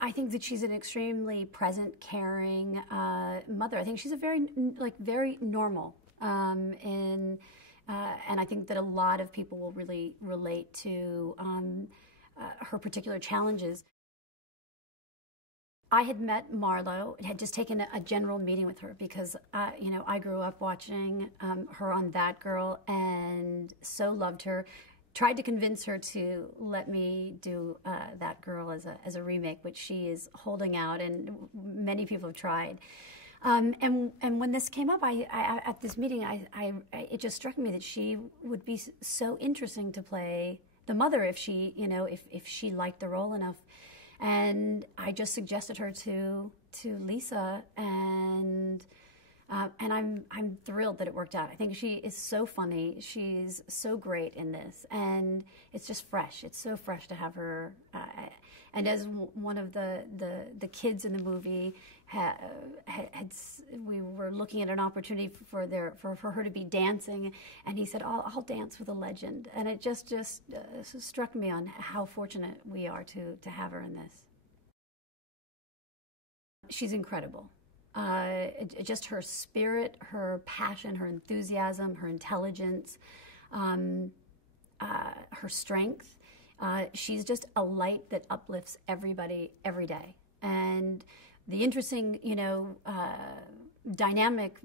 I think that she's an extremely present, caring mother. I think she's a very normal, and I think that a lot of people will really relate to her particular challenges. I had met Marlo and had just taken a general meeting with her because, I grew up watching her on That Girl and so loved her. Tried to convince her to let me do That Girl as a remake, which she is holding out, and many people have tried. And when this came up, at this meeting, it just struck me that she would be so interesting to play the mother if she, if she liked the role enough. And I just suggested her to Lisa, and I'm thrilled that it worked out. I think she is so funny. She's so great in this, and it's just fresh. It's so fresh to have her. And as one of the kids in the movie we were looking at an opportunity for her to be dancing, and he said, I'll dance with a legend. And it just struck me on how fortunate we are to have her in this. She's incredible. Just her spirit, her passion, her enthusiasm, her intelligence, her strength. She's just a light that uplifts everybody every day. And the interesting, dynamic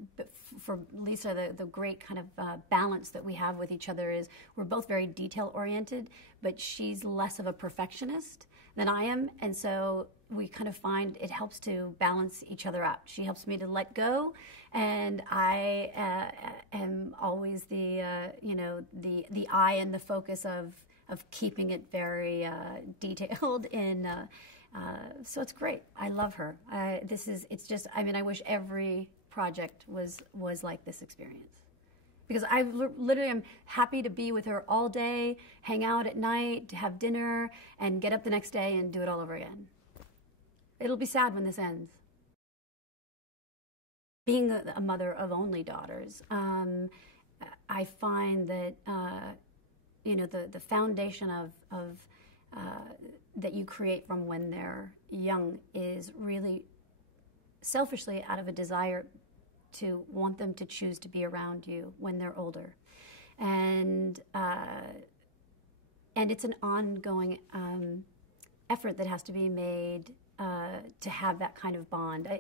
for Lisa, the great kind of balance that we have with each other is we're both very detail-oriented, but she's less of a perfectionist than I am, and so we kind of find it helps to balance each other out. She helps me to let go, and I am always the eye and the focus of keeping it very detailed in. So it's great. I love her. It's just, I wish every project was like this experience. Because I literally am happy to be with her all day, hang out at night, to have dinner, and get up the next day and do it all over again. It'll be sad when this ends. Being a mother of only daughters, I find that, the foundation of that you create from when they're young is really selfishly out of a desire to want them to choose to be around you when they're older. And it's an ongoing effort that has to be made to have that kind of bond. I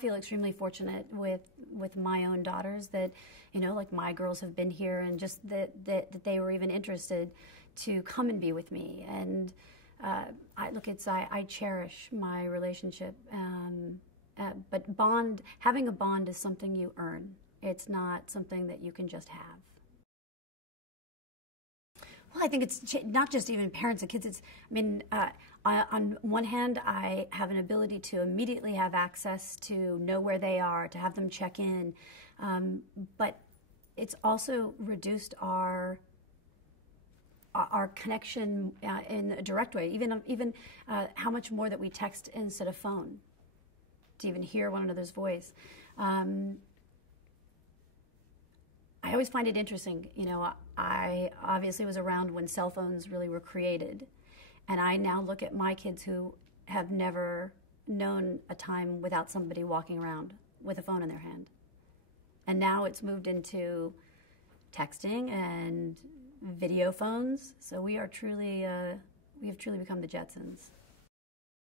feel extremely fortunate with my own daughters that, like my girls have been here, and just that they were even interested to come and be with me. And I cherish my relationship. But having a bond is something you earn. It's not something that you can just have. Well, I think it's not just even parents and kids. On one hand, I have an ability to immediately have access to know where they are, to have them check in. But it's also reduced our connection in a direct way. Even how much more that we text instead of phone, to even hear one another's voice. I always find it interesting. I obviously was around when cell phones really were created, and I now look at my kids who have never known a time without somebody walking around with a phone in their hand. And now it's moved into texting and video phones. So we have truly become the Jetsons.